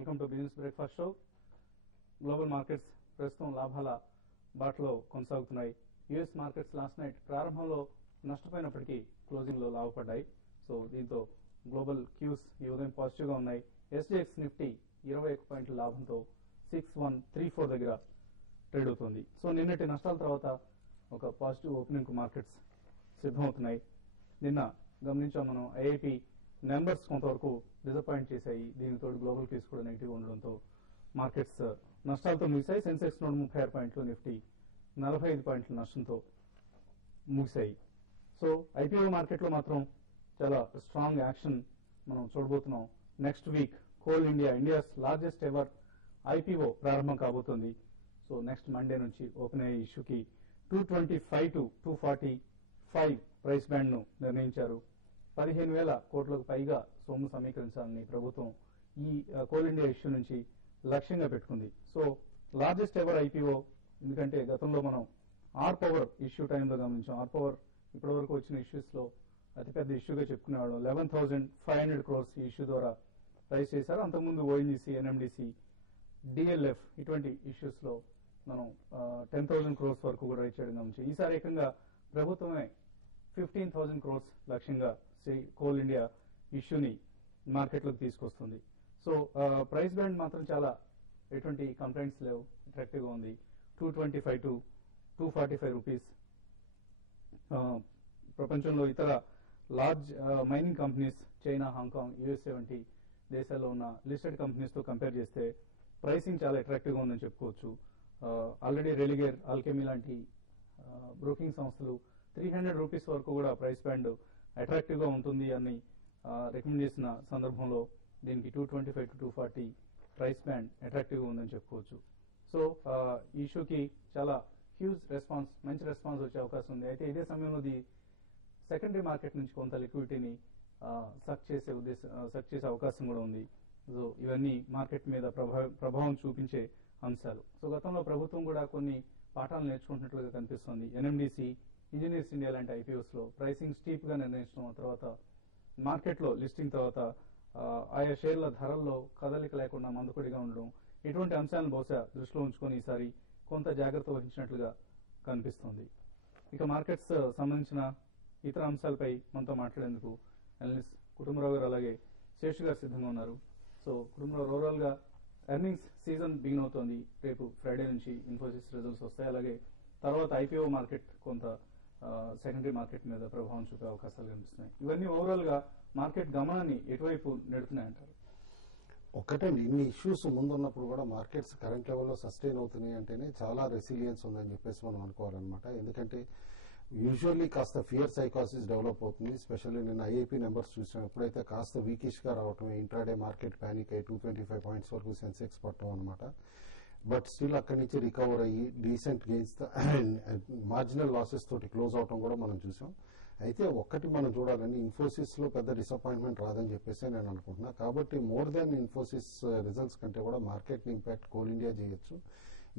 Welcome to business breakfast show. Global markets ప్రస్తుతం లాభాల బాటలో కొనసాగుతున్నాయి. యుఎస్ మార్కెట్స్ లాస్ట్ నైట్ ప్రారంభంలో నష్టపోయినప్పటికీ క్లోజింగ్ లో లాభపడ్డాయి. సో దీంతో గ్లోబల్ క్యూస్ ఈ ఉదయం పాజిటివ్ గా ఉన్నాయి. ఎస్జీఎక్స్ నిఫ్టీ 21 పాయింట్ల లాభంతో 6134 దగ్గర ట్రేడ్ అవుతుంది. సో నిన్నటి నష్టాల తర్వాత ఒక పాజిటివ్ ఓపెనింగ్ కు మార్కెట్స్ సిద్దమవుతున్నాయి. నిన్న గమనించాం మనం ఐఐపి నెంబర్స్ కొంతవరకు డిసప్పాయింట్ చేశాయి. దీనితో గ్లోబల్ కేసు కూడా నెగిటివ్ ఉండడంతో మార్కెట్స్ నష్టాలతో ముగిశాయి. సెన్సెక్స్ 136 పాయింట్లు, నిఫ్టీ 45 పాయింట్ల నష్టంతో ముగిశాయి. సో ఐపీఓ మార్కెట్ లో మాత్రం చాలా స్ట్రాంగ్ యాక్షన్ మనం చూడబోతున్నాం. Next week coal India's largest ever IPO ప్రారంభం కాబోతోంది. సో నెక్స్ట్ మండే నుంచి ఓపెన్ అయ్యే ఇష్యూకి 225 to 245 ప్రైస్ బ్యాండ్ ను నిర్ణయించారు. 15,000 కోట్లకు పైగా సొమ్ము సమీకరించాలని ప్రభుత్వం ఈ కోల్ ఇండియా ఇష్యూ నుంచి లక్ష్యంగా పెట్టుకుంది. సో లార్జెస్ట్ ఎవర్ ఐపీఓ, ఎందుకంటే గతంలో మనం ఆర్ పవర్ ఇష్యూ టైంలో గమనించాం. ఆర్ పవర్ ఇప్పటి వరకు వచ్చిన ఇష్యూస్ లో అతిపెద్ద ఇష్యూగా చెప్పుకునేవాడు. 11,500 crores ఈ ఇష్యూ ద్వారా రైజ్ చేశారు. అంతకుముందు ఓఎన్జీసీ, ఎన్ఎండిసి, డిఎల్ఎఫ్ ఇటువంటి ఇష్యూస్ లో మనం 10,000 crores వరకు కూడా రైజ్ చేయడం గమనించాం. ఈసారి ఏకంగా ప్రభుత్వమే 15,000 crores లక్ష్యంగా కోల్ ఇండియా ఇష్యూని మార్కెట్లోకి తీసుకొస్తుంది. సో ప్రైస్ బ్యాండ్ మాత్రం చాలా ఎటువంటి కంప్లైంట్స్ లేవు, అట్రాక్టివ్ గా ఉంది. 225 to 245 రూపీస్. ప్రపంచంలో ఇతర large mining companies, China, Hong Kong, USA వంటి దేశాల్లో ఉన్న లిస్టెడ్ కంపెనీస్ తో కంపేర్ చేస్తే ప్రైసింగ్ చాలా అట్రాక్టివ్ గా ఉందని చెప్పుకోవచ్చు. ఆల్రెడీ రెలిగేర్, ఆల్కెమీ లాంటి బ్రోకింగ్ సంస్థలు 300 రూపీస్ వరకు కూడా ప్రైస్ బ్యాండ్ అట్రాక్టివ్ గా ఉంటుంది అని రికమెండ్ చేసిన సందర్భంలో దీనికి 225 to 240 ప్రైస్ బ్యాండ్ అట్రాక్టివ్ గా ఉందని చెప్పుకోవచ్చు. సో ఈ ఇష్యూకి చాలా హ్యూజ్ రెస్పాన్స్, మంచి రెస్పాన్స్ వచ్చే అవకాశం ఉంది. అయితే ఇదే సమయంలో సెకండరీ మార్కెట్ నుంచి కొంత లిక్విడిటీని సక్ చేసే అవకాశం కూడా ఉంది. సో ఇవన్నీ మార్కెట్ మీద ప్రభావం చూపించే అంశాలు. సో గతంలో ప్రభుత్వం కూడా కొన్ని పాఠాలు నేర్చుకుంటున్నట్లుగా కనిపిస్తోంది. ఎన్ఎండిసి, ఇంజనీర్స్ ఇండియా లాంటి ఐపీఓస్ లో ప్రైసింగ్ స్టీప్ గా నిర్ణయించడం, తర్వాత మార్కెట్ లో లిస్టింగ్ తర్వాత ఆయా షేర్ల ధరల్లో కదలిక లేకుండా మందకొడిగా ఉండడం, ఇటువంటి అంశాలను బహుశా దృష్టిలో ఉంచుకొని ఈసారి కొంత జాగ్రత్త వహించినట్లుగా కనిపిస్తోంది. ఇక మార్కెట్స్ సంబంధించిన ఇతర అంశాలపై మనతో మాట్లాడేందుకు అనలిస్ట్ కుటుంబరావు గారు అలాగే శేషు గారు సిద్ధంగా ఉన్నారు. సో కుటుంబరావు, ఓవరాల్ గా ఎర్నింగ్స్ సీజన్ బిగిన్ అవుతోంది. రేపు ఫ్రైడే నుంచి ఇన్ఫోసిస్ రిజల్ట్స్ వస్తాయి. అలాగే తర్వాత ఐపీఓ మార్కెట్ కొంత సెకండరీ మార్కెట్ మీద ప్రభావం చూపే అవకాశాలు కనిపిస్తున్నాయి. ఇవన్నీ ఓవరాల్ గా మార్కెట్ గమనాన్ని ఎటువైపు నెడుతున్నాయంటారు? ఒకటండి, ఇన్ని ఇష్యూస్ ముందున్నప్పుడు కూడా మార్కెట్స్ కరెంట్ లెవెల్లో సస్టైన్ అవుతున్నాయి అంటేనే చాలా రెసిలియన్స్ ఉందని చెప్పేసి మనం అనుకోవాలన్నమాట. ఎందుకంటే యూజువల్లీ కాస్త ఫియర్ సైకాసిస్ డెవలప్ అవుతుంది. స్పెషల్లీ నేను ఐఐపీ నెంబర్స్ చూసాను. ఎప్పుడైతే కాస్త వీకిష్ గా రావటమే, ఇంట్రాడే మార్కెట్ ప్యానిక్ అయ్యి 225 పాయింట్స్ వరకు సెన్సెక్స్ పట్టడం అనమాట. బట్ స్టిల్ అక్కడి నుంచి రికవర్ అయ్యి డీసెంట్ గెయిన్స్ మార్జినల్ లాసెస్ తోటి క్లోజ్ అవటం కూడా మనం చూసాం. అయితే ఒక్కటి మనం చూడాలని, ఇన్ఫోసిస్ లో పెద్ద డిసప్పాయింట్మెంట్ రాదని చెప్పేసి నేను అనుకుంటున్నా. కాబట్టి మోర్ దాన్ ఇన్ఫోసిస్ రిజల్ట్స్ కంటే కూడా మార్కెట్ ఇంపాక్ట్ కోల్ ఇండియా చేయొచ్చు.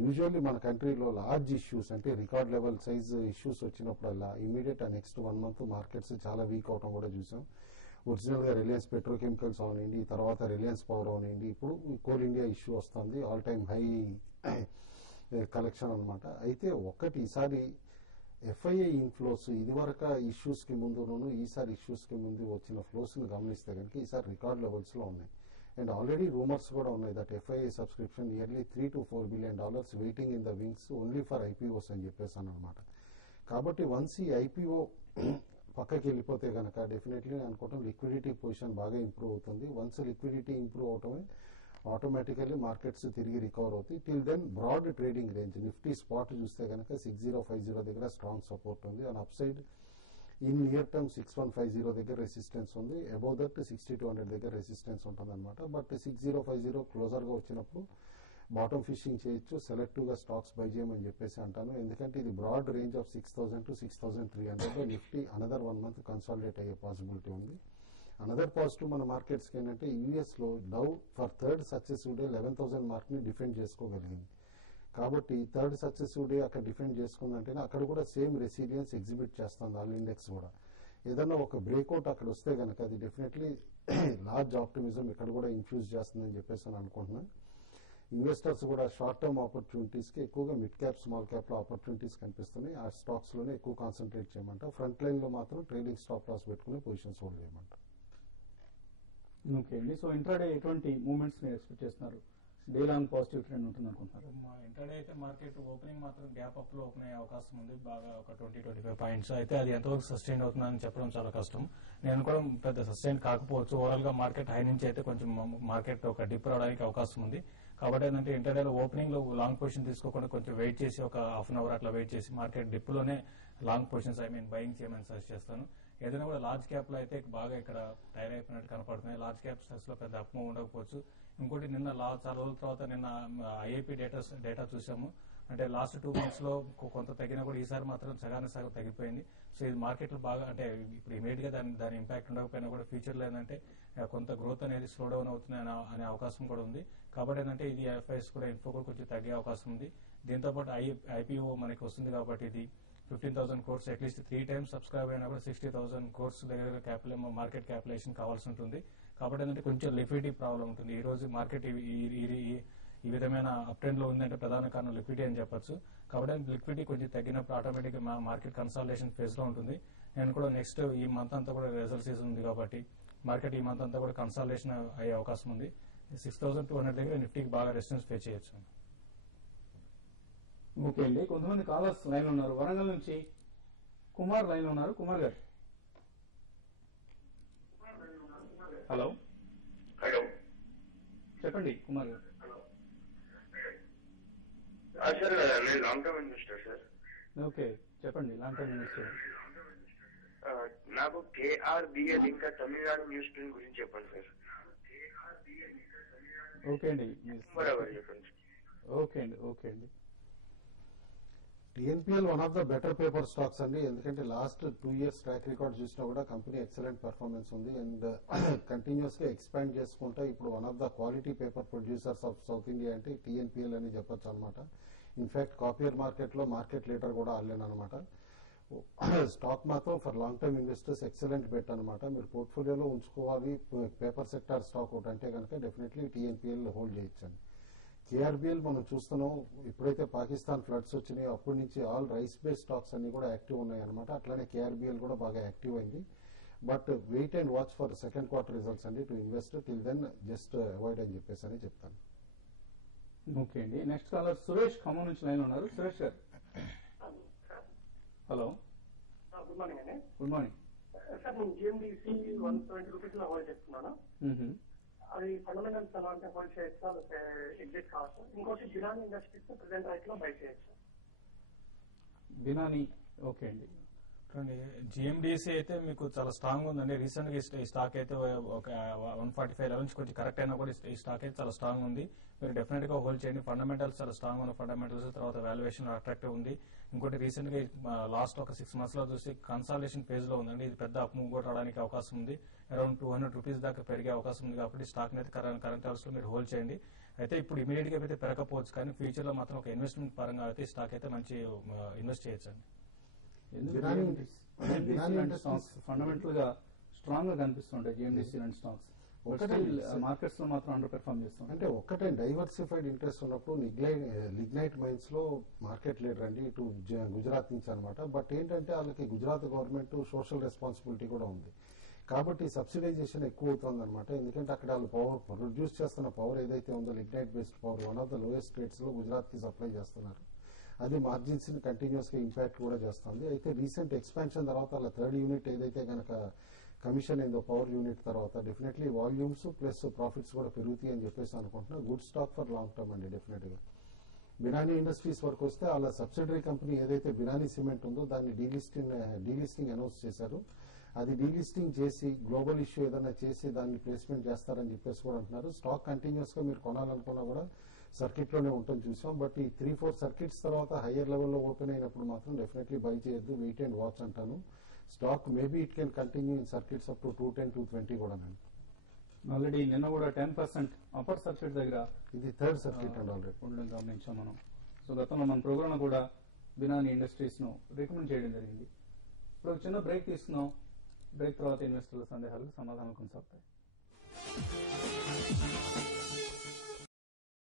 యూజువల్లీ మన కంట్రీలో లార్జ్ ఇష్యూస్ అంటే రికార్డ్ లెవెల్ సైజ్ ఇష్యూస్ వచ్చినప్పుడల్లా ఇమీడియట్ నెక్స్ట్ 1 month మార్కెట్స్ చాలా వీక్ అవటం కూడా చూసాం. ఒరిజినల్ గా రిలయన్స్ పెట్రోకెమికల్స్ అవనండి, తర్వాత రిలయన్స్ పవర్ అవనండి, ఇప్పుడు కోల్ ఇండియా ఇష్యూ వస్తుంది. ఆల్ టైమ్ హై కలెక్షన్ అనమాట. అయితే ఒక్కటి, ఈసారి ఎఫ్ఐఐ ఇన్ఫ్లోస్ ఇదివరకు ఇష్యూస్ కి ముందును ఈసారి ఇష్యూస్ కి ముందు వచ్చిన ఫ్లోస్ ని గమనిస్తే కనుక ఈసారి రికార్డ్ లెవెల్స్ లో ఉన్నాయి. అండ్ ఆల్రెడీ రూమర్స్ కూడా ఉన్నాయి that FII subscription nearly $3 to $4 billion waiting in the wings only for IPOs అని చెప్పేసాను అనమాట. కాబట్టి వన్స్ ఈ ఐపీఓ పక్కకి వెళ్ళిపోతే కనుక డెఫినెట్లీ నేను అనుకోవటం లిక్విడిటీ పొజిషన్ బాగా ఇంప్రూవ్ అవుతుంది. వన్స్ లిక్విడిటీ ఇంప్రూవ్ అవటమే ఆటోమేటికల్లీ మార్కెట్స్ తిరిగి రికవర్ అవుతాయి. Till then broad trading range Nifty spot చూస్తే కనుక 6050 దగ్గర స్ట్రాంగ్ సపోర్ట్ ఉంది. And upside in near term 6150 దగ్గర రెసిస్టెన్స్ ఉంది. అబౌవ్ దట్ 6200 దగ్గర రెసిస్టెన్స్ ఉంటుంది అనమాట. బట్ 6050 క్లోజర్ గా వచ్చినప్పుడు బాటమ్ ఫిషింగ్ చేయొచ్చు, సెలెక్టివ్ గా స్టాక్స్ బై చేయమని చెప్పేసి అంటాను. ఎందుకంటే ఇది broad range of 6000 to 6300 Nifty another 1 month consolidate అయ్యే పాసిబిలిటీ ఉంది. అనదర్ పాజిటివ్ మన మార్కెట్స్ కి ఏంటంటే యూఎస్ లో Dow for third successive day 11,000 mark ని డిఫెండ్ చేసుకోగలిగింది. కాబట్టి థర్డ్ సక్సెసివ్ డే అక్కడ డిఫెండ్ చేసుకుందంటేనే అక్కడ కూడా సేమ్ రెసిలియన్స్ ఎగ్జిబిట్ చేస్తుంది ఆల్ ఇండెక్స్ కూడా. ఏదన్నా ఒక బ్రేక్అవుట్ అక్కడ వస్తే కనుక అది డెఫినెట్లీ లార్జ్ ఆప్టిమిజం ఇక్కడ కూడా ఇన్ఫ్యూజ్ చేస్తుందని చెప్పేసి అని అనుకుంటున్నాను. ఇన్వెస్టర్స్ కూడా షార్ట్ టర్మ్ ఆపర్చునిటీస్కి ఎక్కువగా మిడ్ క్యాప్ స్మాల్ క్యాప్లో ఆపర్చునిటీస్ కనిపిస్తున్నాయి. ఆ స్టాక్స్లోనే ఎక్కువ కాన్సన్ట్రేట్ చేయమంటారు. ఫ్రంట్ లైన్లో మాత్రం ట్రేడింగ్ స్టాప్ లాస్ పెట్టుకుని పొజిషన్స్ హోల్డ్ చేయమంటారు. ఓకే అండి. సో ఇంట్రాడే ఎటువంటి మూవ్మెంట్స్ మీరు ఎక్స్పెక్ట్ చేస్తున్నారు? డే లాంగ్ పాజిటివ్ ట్రెండ్ ఉంటుంది అనుకుంటున్నారు? మా ఇంటర్డే అయితే మార్కెట్ ఓపెనింగ్ మాత్రం గ్యాప్ అప్ లో ఓపెన్ అయ్యే అవకాశం ఉంది. బాగా ఒక 20-25 పాయింట్స్ అయితే అది ఎంతవరకు సస్టైన్ అవుతుందని చెప్పడం చాలా కష్టం. నేను కూడా పెద్ద సస్టైన్ కాకపోవచ్చు. ఓవరాల్ గా మార్కెట్ హై నుంచి అయితే కొంచెం మార్కెట్ ఒక డిప్ రావడానికి అవకాశం ఉంది. కాబట్టి ఏంటంటే ఇంటర్డేలో ఓపెనింగ్ లో లాంగ్ పొజిషన్ తీసుకోకుండా కొంచెం వెయిట్ చేసి ఒక హాఫ్ అన్ అవర్ అట్లా వెయిట్ చేసి మార్కెట్ డిప్ లోనే లాంగ్ పొజిషన్స్ బయింగ్ చేయమని సజెస్ట్ చేస్తాను. ఏదైనా కూడా లార్జ్ క్యాప్ లో అయితే బాగా ఇక్కడ టైర్ అయిపోయినట్టు కనపడుతున్నాయి. లార్జ్ క్యాప్ స్టాక్స్ లో పెద్ద అప్ మూవ్ ఉండకపోవచ్చు. ఇంకోటి నిన్న చాలా రోజుల తర్వాత నిన్న ఐఐపీ డేటా చూసాము. అంటే లాస్ట్ 2 months లో కొంత తగ్గినా కూడా ఈసారి మాత్రం సగానికి సగం తగ్గిపోయింది. సో ఇది మార్కెట్ లో బాగా అంటే ఇప్పుడు ఇమీడియట్ గా దాని ఇంపాక్ట్ ఉండకపోయినా కూడా ఫ్యూచర్ లో ఏంటంటే కొంత గ్రోత్ అనేది స్లో డౌన్ అవుతుంది అనే అవకాశం కూడా ఉంది. కాబట్టి ఏంటంటే ఇది ఎఫ్ఐఎస్ కూడా ఇన్ఫో కూడా కొంచెం తగ్గే అవకాశం ఉంది. దీంతో పాటు ఐపీఓ మనకి వస్తుంది కాబట్టి ఇది 15,000 crores అట్లీస్ట్ 3 times సబ్స్క్రైబ్ అయినా కూడా 60,000 crores దగ్గర మార్కెట్ క్యాపిటలైజేషన్ కావాల్సి ఉంటుంది. కాబట్టి ఏంటంటే కొంచెం లిక్విడిటీ ప్రాబ్లం ఉంటుంది. ఈ రోజు మార్కెట్ ఈ విధమైన అప్ ట్రెండ్ లో ఉందంటే ప్రధాన కారణం లిక్విడిటీ అని చెప్పొచ్చు. కాబట్టి లిక్విడిటీ కొంచెం తగ్గినప్పుడు ఆటోమేటిక్ గా మార్కెట్ కన్సాలిడేషన్ ఫేజ్ లో ఉంటుంది. నేను కూడా నెక్స్ట్ ఈ మంత్ అంతా కూడా రిజల్ట్ సీజన్ ఉంది కాబట్టి మార్కెట్ ఈ మంత్ అంతా కూడా కన్సాలిడేషన్ అయ్యే అవకాశం ఉంది. 6,200 దగ్గర నిఫ్టీకి బాగా రెసిస్టెన్స్ ఫేస్ చేయొచ్చు. ఓకే అండి. కొంతమంది కాలర్స్ లైన్ ఉన్నారు. వరంగల్ నుంచి కుమార్ లైన్ ఉన్నారు. కుమార్ గారు, హలో. హలో, చెప్పండి కుమార్ గారు. సార్ నేను long term investor sir. Okay, చెప్పండి. Long term investor. నాకు కేఆర్బిఎల్ ఇంకా తమిళనాడు న్యూస్ ప్రింట్ గురించి చెప్పండి సార్. ఓకే అండి. చెప్పండి. ఓకే అండి. ఓకే అండి. TNPL one of the better paper stocks అండి. ఎందుకంటే లాస్ట్ 2 years ట్రాక్ రికార్డ్ చూసినా కూడా కంపెనీ ఎక్సలెంట్ పెర్ఫార్మెన్స్ ఉంది. అండ్ కంటిన్యూస్ గా ఎక్స్పాండ్ చేసుకుంటా ఇప్పుడు one of the quality paper producers of South India అంటే టీఎన్పిఎల్ అని చెప్పొచ్చు అనమాట. ఇన్ఫాక్ట్ కాపియర్ మార్కెట్ లో మార్కెట్ లీడర్ కూడా అనమాట. స్టాక్ మాత్రం for long term investors excellent bet అనమాట. మీరు పోర్ట్ఫోలియోలో ఉంచుకోవాలి పేపర్ సెక్టార్ స్టాక్ ఒకటి అంటే కనుక డెఫినెట్లీ టీఎన్పిఎల్ హోల్డ్ చేయొచ్చండి. కేఆర్బిఎల్ మనం చూస్తున్నాం. ఎప్పుడైతే పాకిస్తాన్ ఫ్లడ్స్ వచ్చినాయో అప్పటి నుంచి ఆల్ రైస్ బేస్డ్ స్టాక్స్ అన్ని కూడా యాక్టివ్ ఉన్నాయి అనమాట. అట్లానే కేఆర్బిఎల్ కూడా బాగా యాక్టివ్ అయింది. But wait and watch for second quarter results అండి to invest. Till then just avoid అని చెప్పేసి అని చెప్తాను. ఓకే అండి. నెక్స్ట్ కాలర్ సురేష్ ఖమ్మం నుంచి లైన్ ఉన్నారు. సురేష్ గారు, హలో. గుడ్ మార్నింగ్ అండి. Good morning sir. నేను జిఎండిసి 170 rupees లో హోల్డ్ చేస్తున్నాను. అది ఫండమెంటల్స్ ఎలా అంటే హోల్డ్ చేయొచ్చా, ఎగ్జిట్ కావచ్చు? ఇంకోటి బినాని ఇండస్ట్రీస్ ప్రెసెంట్ రైట్ లో బై చేయొచ్చు. బినాని. ఓకే అండి. జిఎండిసి అయితే మీకు చాలా స్ట్రాంగ్ ఉందండి. రీసెంట్ గా ఈ స్టాక్ అయితే ఒక 145 లెవెల్ నుంచి కొంచెం కరెక్ట్ అయినా కూడా ఈ స్టాక్ అయితే చాలా స్ట్రాంగ్ ఉంది. మీరు డెఫినెట్ గా హోల్డ్ చేయండి. ఫండమెంటల్స్ చాలా స్ట్రాంగ్ ఉన్న ఫండమెంటల్స్, తర్వాత వాల్యుయేషన్ అట్రాక్టివ్ ఉంది. ఇంకోటి రీసెంట్ గా లాస్ట్ ఒక 6 months లో చూసి కన్సాలిడేషన్ ఫేజ్ లో ఉందండి. ఇది పెద్ద అప్ మూవ్ కూడా రావడానికి అవకాశం ఉంది. అరౌండ్ 200 rupees దాకా పెరిగే అవకాశం ఉంది. కాబట్టి స్టాక్ అయితే కరెంట్ లెవెల్స్ లో మీరు హోల్డ్ చేయండి. అయితే ఇప్పుడు ఇమీడియట్ గా అయితే పెరగకపోవచ్చు, కానీ ఫ్యూచర్ లో మాత్రం ఒక ఇన్వెస్ట్మెంట్ పరంగా అయితే స్టాక్ అయితే మంచి ఇన్వెస్ట్ చేయొచ్చండి. ఫండమెంటల్ గా స్ట్రాంగ్ గా కనిపిస్తుంటాయి జిఎండిసి లాంటి స్టాక్స్. మార్కెట్స్ లో మాత్రం అండర్ పెర్ఫార్మ్ చేస్తుంది. అంటే ఒక్కటే డైవర్సిఫైడ్ ఇంట్రెస్ట్ ఉన్నప్పుడు లిగ్నైట్ మైన్స్ లో మార్కెట్ లీడర్ అండి ఇటు గుజరాత్ నుంచి అనమాట. బట్ ఏంటంటే వాళ్ళకి గుజరాత్ గవర్నమెంట్ సోషల్ రెస్పాన్సిబిలిటీ కూడా ఉంది. కాబట్టి సబ్సిడైజేషన్ ఎక్కువ అవుతుంది అనమాట. ఎందుకంటే అక్కడ వాళ్ళు పవర్ ప్రొడ్యూస్ చేస్తున్న పవర్ ఏదైతే ఉందో lignite based power one of the lowest rates లో గుజరాత్ కి సప్లై చేస్తున్నారు. అది మార్జిన్స్ ని కంటిన్యూస్ గా ఇంపాక్ట్ కూడా చేస్తుంది. అయితే రీసెంట్ ఎక్స్పాన్షన్ తర్వాత అలా 3rd యూనిట్ ఏదైతే కనుక కమిషన్ అయిందో పవర్ యూనిట్ తర్వాత డెఫినెట్లీ వాల్యూమ్స్ ప్లస్ ప్రాఫిట్స్ కూడా పెరుగుతాయి అని చెప్పేసి అనుకుంటున్నా. Good stock for long term అండి డెఫినెట్ గా. బినానీ ఇండస్ట్రీస్ వరకు వస్తే అలా సబ్సిడరీ కంపెనీ ఏదైతే బినానీ సిమెంట్ ఉందో దాన్ని డీలిస్టింగ్ అనౌన్స్ చేశారు. అది డీలిస్టింగ్ చేసి గ్లోబల్ ఇష్యూ ఏదైనా చేసి దాన్ని ప్లేస్మెంట్ చేస్తారని చెప్పేసి కూడా అంటున్నారు. స్టాక్ కంటిన్యూస్ గా మీరు కొనాలనుకున్నా కూడా సర్కిట్ లోనే ఉంటుంది చూసాం. బట్ ఈ 3-4 సర్కిట్స్ తర్వాత హయ్యర్ లెవెల్లో ఓపెన్ అయినప్పుడు మాత్రం డెఫినెట్లీ బై చేయొద్దు. వెయిట్ అండ్ వాచ్ అంటాను. Stock maybe it can continue in circuits up to 210, 220 కూడా. ఆల్రెడీ నిన్న కూడా 10% అప్పర్ సర్కిట్ దగ్గర ఇది 3rd సర్కిట్ అండి ఆల్రెడీ ఉండడం గమనించాం మనం. సో గతంలో మన ప్రోగ్రామ్ లో కూడా బినానీ ఇండస్ట్రీస్ ను రికమెండ్ చేయడం జరిగింది. ఇప్పుడు ఒక చిన్న బ్రేక్ తీసుకున్నాం. బ్రేక్ తర్వాత ఇన్వెస్టర్ల సందేహాలకు సమాధానాలు కొనసాగుతాయి.